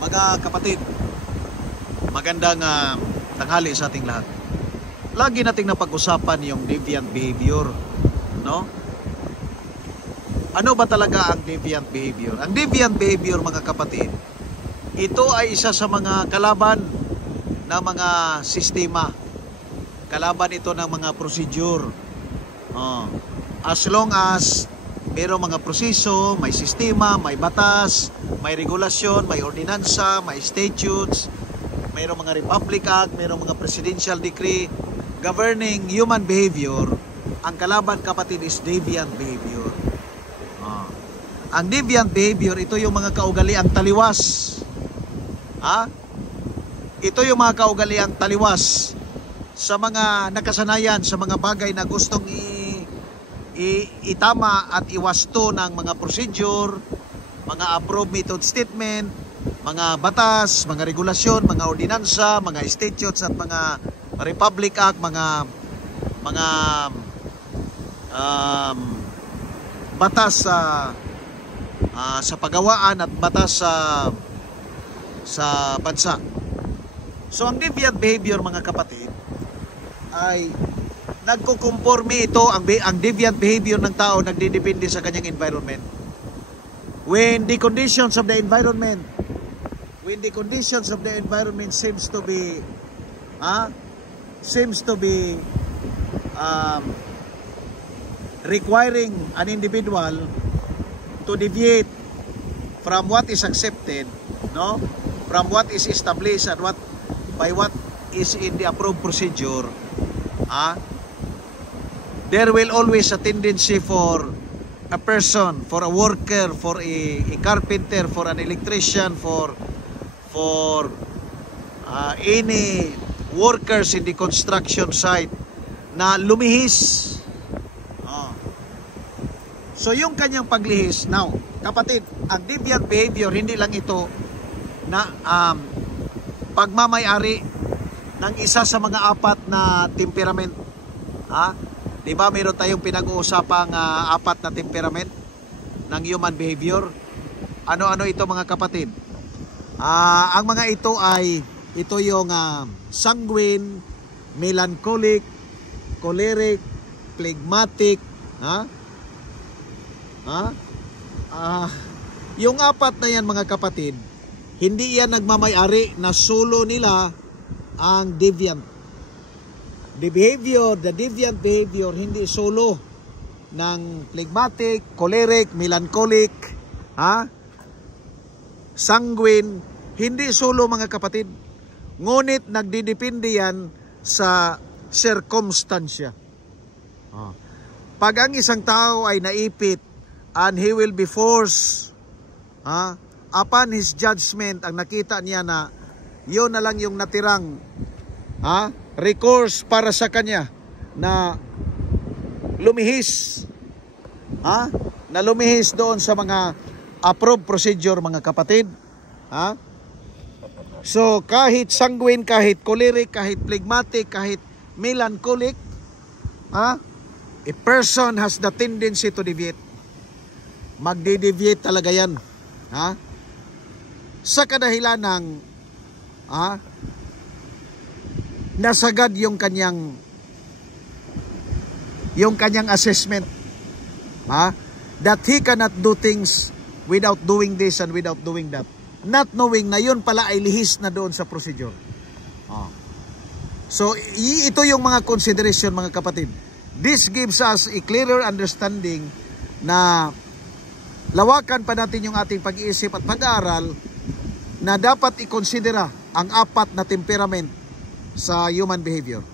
Mga kapatid, magandang tanghali sa ating lahat. Lagi nating napag-usapan yung deviant behavior, no? Ano ba talaga ang deviant behavior? Ang deviant behavior, mga kapatid, ito ay isa sa mga kalaban ng mga sistema. Kalaban ito ng mga procedure. As long as mayroong mga proseso, may sistema, may batas, may regulasyon, may ordinansa, may statutes, mayroong mga Republic Act, mayroong mga presidential decree governing human behavior, ang kalaban, kapatid, is deviant behavior. Ang deviant behavior, ito yung mga kaugaliang taliwas. Ito yung mga kaugaliang taliwas sa mga nakasanayan, sa mga bagay na gustong itama at iwasto ng mga procedure, mga approved method statement, mga batas, mga regulasyon, mga ordinansa, mga statutes at mga Republic Act, mga batas sa pagawaan at batas sa bansa. So ang deviant behavior, mga kapatid, ay nagkukumporme ito. Ang deviant behavior ng tao nagdidepende sa kanyang environment. When the conditions of the environment seems to be requiring an individual to deviate from what is accepted, no, from what is established and by what is in the approved procedure, there will always a tendency for a person, for a worker, for a carpenter, for an electrician, for any workers in the construction site na lumihis. So yung kanyang paglihis, now, kapatid, ang deviant behavior, hindi lang ito na pagmamayari ng isa sa mga apat na temperament. Di ba meron tayong pinag-uusapang apat na temperament ng human behavior? Ano-ano ito, mga kapatid? Ang mga ito yung sanguine, melancholic, choleric, phlegmatic, yung apat na yan, mga kapatid, hindi yan nagmamayari na solo nila ang deviant. The deviant behavior, hindi solo ng phlegmatic, choleric, melancholic, sanguine, hindi solo, mga kapatid. Ngunit nagdidepende yan sa circumstansya. Pag ang isang tao ay naipit and he will be forced, upon his judgment, ang nakita niya na yun na lang yung natirang recourse para sa kanya na lumihis, na lumihis doon sa mga approved procedure, mga kapatid. So kahit sanguine, kahit choleric, kahit phlegmatic, kahit melancholic, a person has the tendency to deviate. Magde-deviate talaga yan. Sa kadahilan ng nasagad yung kanyang assessment, that he cannot do things without doing this and without doing that, not knowing na yun pala ay lihis na doon sa procedure. So ito yung mga consideration, mga kapatid. This gives us a clearer understanding na lawakan pa natin yung ating pag-iisip at pag-aaral na dapat i-considera ang apat na temperament sa human behavior.